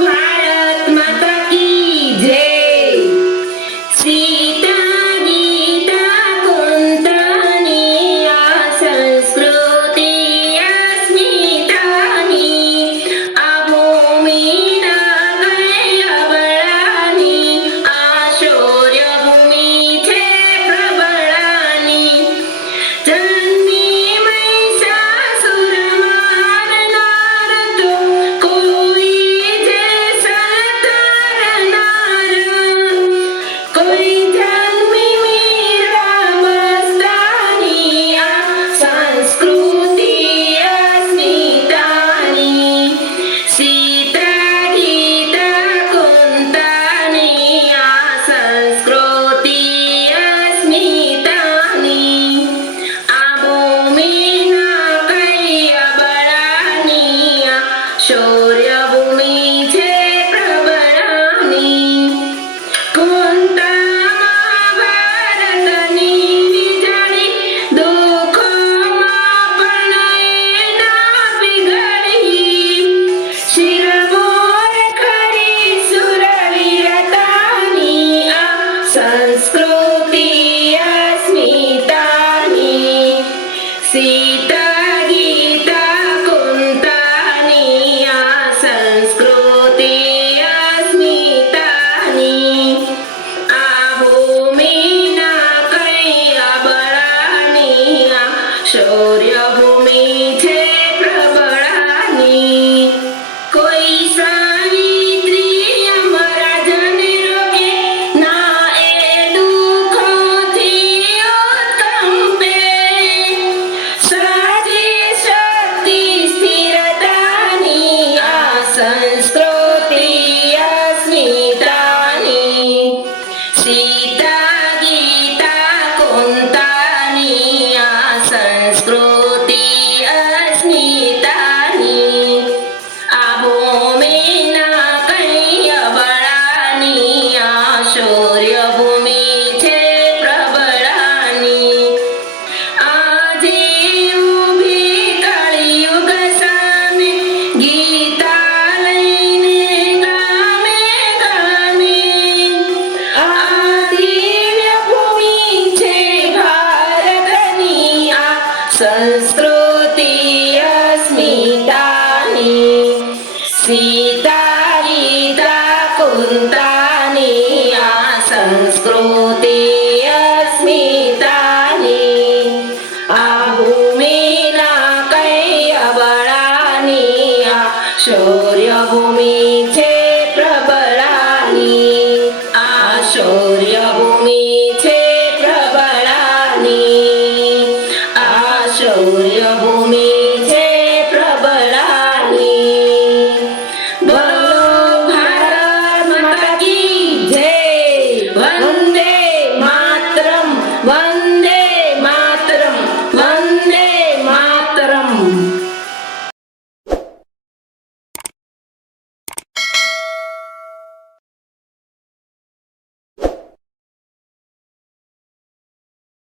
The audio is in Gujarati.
भारत माता की जय। सीता गीता कुंतानी आ संस्कृती अस्मितानी आ भूमी नागय बळानी आ शौर्य भूमी छे प्रबळानी जन्मी महिषासुर मारनार तो કોઈ જે સતારનાર કોઈ જન્મી મીરા મસ્તાની આ સંસ્કૃતિ અસ્મિતાની સીતા ગીતા કુંતાની આ સંસ્કૃતિ અસ્મિતાની આ ભૂમિના કઈ અબળાની આ શૌર્ય ભૂમિ છે પ્રબળાની કુંતામાં ભારતની વીજળી દુઃખોમાં પણ એ ના પીગળી શિરમોર ખરી સુરવીરતાની આ સંસ્કૃતિ અસ્મિતાની સીતા ગીતા કુંતાની આ સંસ્કૃતિ અસ્મિતાની આ ભૂમિના કઈ અબળાની આ શૌર્ય ભૂમિ છે પ્રબળાની કોઈ સાવિત્રી અમરાજને રોકે ના એ દુઃખોથી ઉત્કંપે સાચી શક્તિ સ્થિરતાની આ સંસ્કૃતિ અસ્મિતાની સીતા ગીતા કુંતાની આ સંસ્કૃતિ અસ્મિતાની આ ભૂમિના કઈ અબળાની આ શૌર્ય ભૂમિ છે પ્રબળાની આજે ઊભી કળિયુગ સામે ગીતા લઈને ગામે ગામે આ દિવ્ય ભૂમિ છે ભારતની આ સંસ્કૃતિ અસ્મિતાની સીતા ગીતા કુંતાની આ સંસ્કૃતિ અસ્મિતાની આ ભૂમિના કઈ અબળાની આ શૌર્ય ભૂમિ છે પ્રબળાની આ શૌર્ય ભૂમિ છે પ્રબળાની આ શૌર્ય ભૂમિ